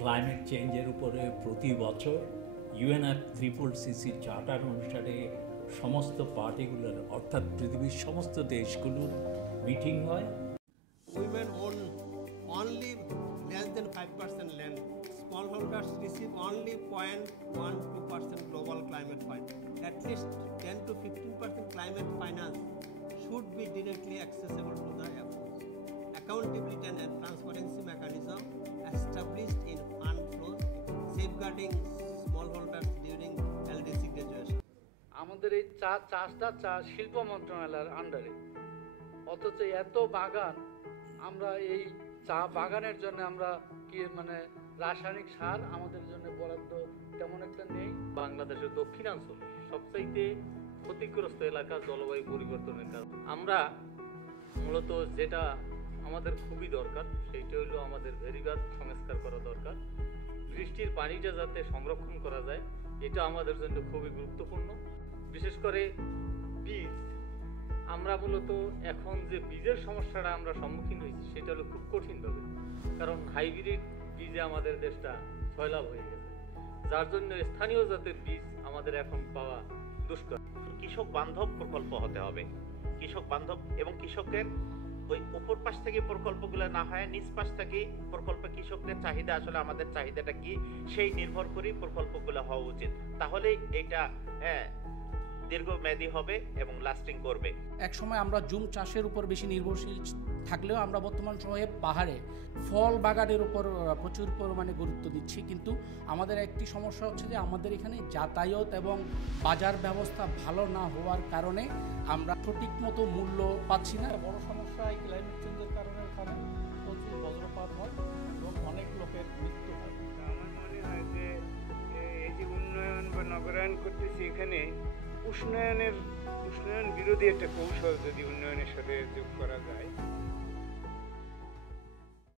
Climate চেঞ্জের উপরে প্রতি বছর UNFCCCর চার্টার অনুসারে সমস্ত পার্টিগুলোর অর্থাৎ পৃথিবীর সমস্ত দেশগুলোর মিটিং হয়। Women own only less than 5% land. Smallholders receive only 0.12% global climate finance. At least 10 to 15% climate finance should be directly accessible to the efforts. Accountability and transparency mechanism established in fund flows, safeguarding smallholders during LDC graduation. আমাদের এই চাষটা শিল্প মন্ত্রণালয়ের আন্ডারে, অথচ এত বাগান, আমরা এই চা বাগানের জন্য আমরা কি রাসায়নিক সার আমাদের জন্য বরাদ্দ তেমন একটা নেই। বাংলাদেশের দক্ষিণাঞ্চল সবচাইতে ক্ষতিগ্রস্ত এলাকা জলবায়ু পরিবর্তনের কারণে। আমরা মূলত যেটা আমাদের খুবই দরকার সেইটা হলো আমাদের ভেরিবাদ সংস্কার করা দরকার। বৃষ্টির পানিটা যাতে সংরক্ষণ করা যায় এটা আমাদের জন্য খুবই গুরুত্বপূর্ণ। বিশেষ করে বীজ, আমরা মূলত এখন যে বীজের সমস্যাটা আমরা সম্মুখীন হয়েছি সেটা হলো খুব কঠিনভাবে, কারণ হাইব্রিড বীজে আমাদের দেশটা সয়লাভ হয়ে গেছে, যার জন্য স্থানীয় জাতের বীজ আমাদের এখন পাওয়া দুষ্কর। কৃষক বান্ধব প্রকল্প হতে হবে, কৃষক বান্ধব, এবং কৃষকের ওই উপর পাশ থেকে প্রকল্পগুলো না হয় নিচ পাশ থেকে প্রকল্পে কৃষকদের চাহিদা, আসলে আমাদের চাহিদাটা কি সেই নির্ভর করেই প্রকল্পগুলো হওয়া উচিত। তাহলেই এটা দীর্ঘমেয়াদী হবে এবং লাস্টিং করবে। এক সময় আমরা জুম চাষের উপর বেশি নির্ভরশীল থাকলেও আমরা বর্তমান সময়ে পাহাড়ে ফল বাগানের উপর প্রচুর পরিমাণে গুরুত্ব দিচ্ছি। কিন্তু আমাদের একটি সমস্যা হচ্ছে যে আমাদের এখানে যাতায়াত এবং বাজার ব্যবস্থা ভালো না হওয়ার কারণে আমরা সঠিক মতো মূল্য পাচ্ছি না। বড় সমস্যা এই ক্লাইমেট চেঞ্জের কারণে ওখানে প্রচুর বজ্রপাত হয় এবং অনেক লোকের মৃত্যু হয়। আমার মনে হয় যে এই যে উন্নয়ন বা নগরায়ণ করতেছি, এখানে উষ্ণায়ন বিরোধী একটা কৌশল যদি উন্নয়নের সাথে যোগ করা যায়